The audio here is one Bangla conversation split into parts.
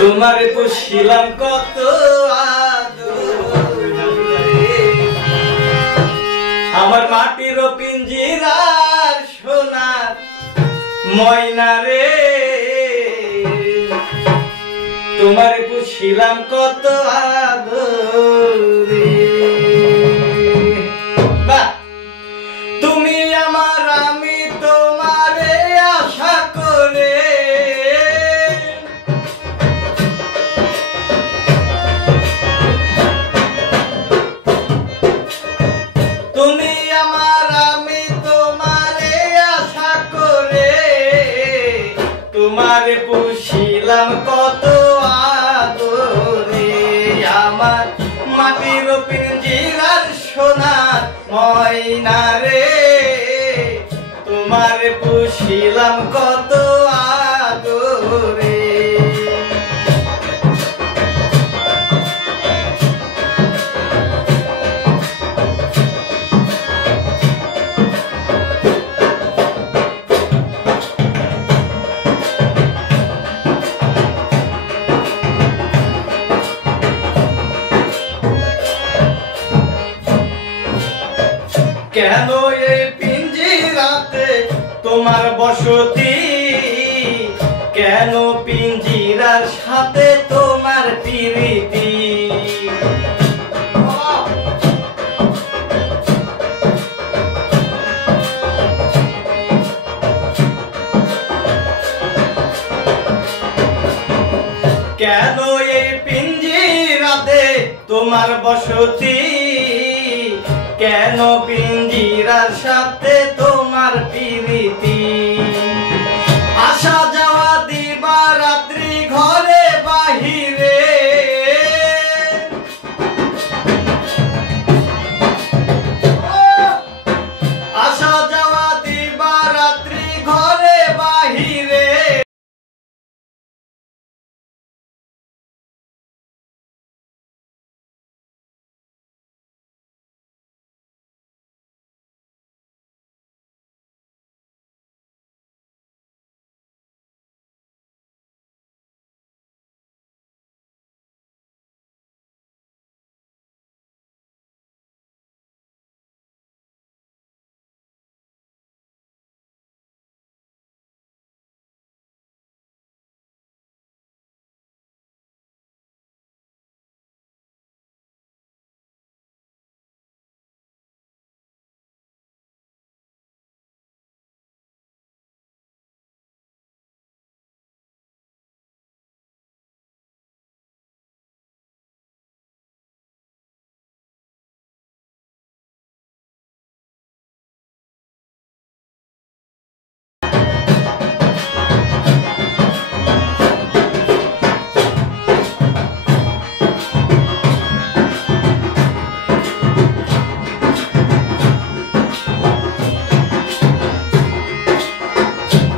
তোমারে পুষিলাম কত আদরে, আমার মাটির পিঞ্জিরার সোনার ময়না রে, তোমারে পুষিলাম কত আদরে। তুমি আমার আমি তোমারে আশা করে, তুমি আমার আমি তোমারে আশা করে, তোমারে পুষিলাম কত আদরে, আমার মাটির পিঞ্জিরার সোনার ময়না রে, তোমারে পুষিলাম কত আদরে। কেন এই পিঞ্জিরাতে তোমার বসতি, কেন পিঞ্জিরার সাথে তোমার প্রীতি, কেন এই পিঞ্জিরাতে তোমার বসতি, কেন পিঞ্জিরার সাথে তোমার প্রীতি, আসা যাওয়া দিবা রাত্রি ঘরে বাহিরে, আসা যাওয়া দিবা রাত্রি ঘরে বাহিরে,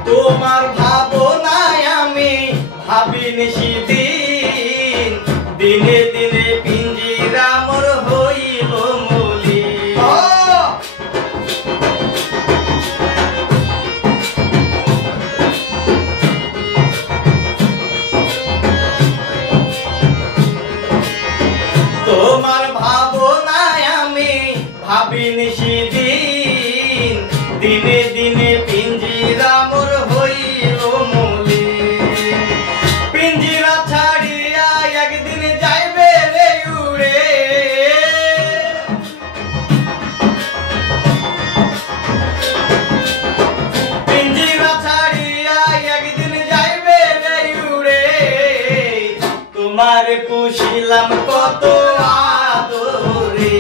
তোমার ভাবনায় আমি ভাবি নিশিদিন, দিনে দিনে পিঞ্জিরা মোর হইল মলিন, তোমার ভাবনায় আমি ভাবি নিশিদিন, দিনে দিনে পিঞ্জিরা মোর হইল মলিন, পিঞ্জিরা ছাড়িয়া একদিন যাইবে রে উড়ে, পিঞ্জিরা ছাড়িয়া একদিন যাইবে রে উড়ে, তোমার পুষিলাম কত আদরে,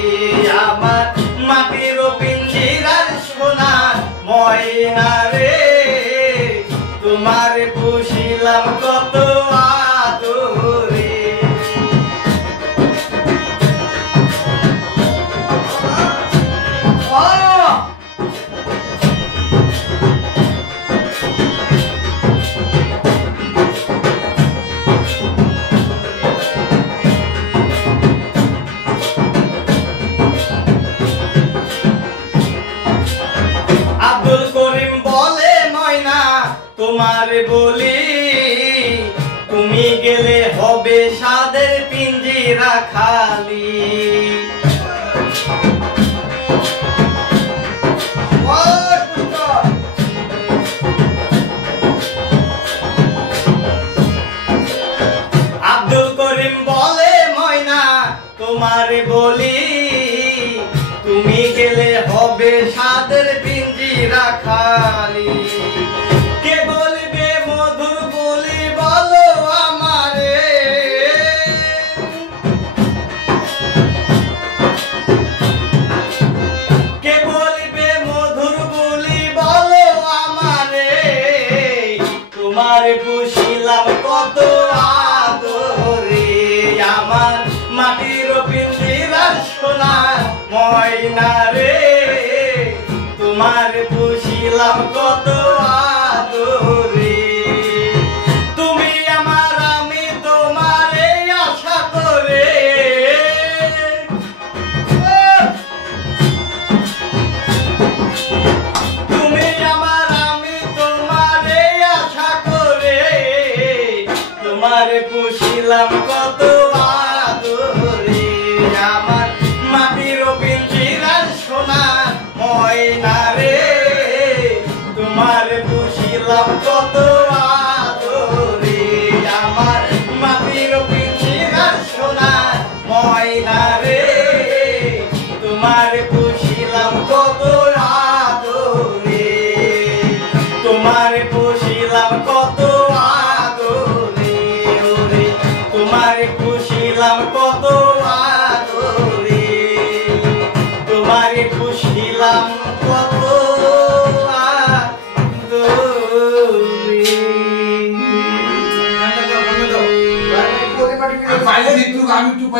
আমার মাটির পিঞ্জিরার সোনার ময়না রে, তোমার পুষিলাম কত আদরে। তোমার তোমারে বলি তুমি গেলে হবে সাদের পিঞ্জিরা খালি। আব্দুল করিম বলে ময়না তোমারে বলি তুমি গেলে হবে সাদের পিঞ্জিরা খালি। কে বলবে মধুর বলি বলো আমারে, কে বলবে মধুর বলি বলো আমারে। তোমার পুষিলাম কত আদরে আমার মাটির পিঞ্জিরার সোনা ময়না রে। তোমার পুষিলাম কত আদরে, তুমি আমার আমি তোমারে আশা করে। তুমি আমার আমি তোমারে আশা করে, তোমার পুষিলাম কত আদরে আমার মাটির পিঞ্জিরার সোনা ময়না রে। তোমার পুষিলাম কত আদরে আমার মাটির পিঞ্জিরার সোনা ময়না রে। তোমার পুষিলাম কত আদরে, তোমার পুষিলাম কত আদরে ওরে, তোমার পুষিলাম কত আদরে, তোমার পুষিলাম কত আদরে।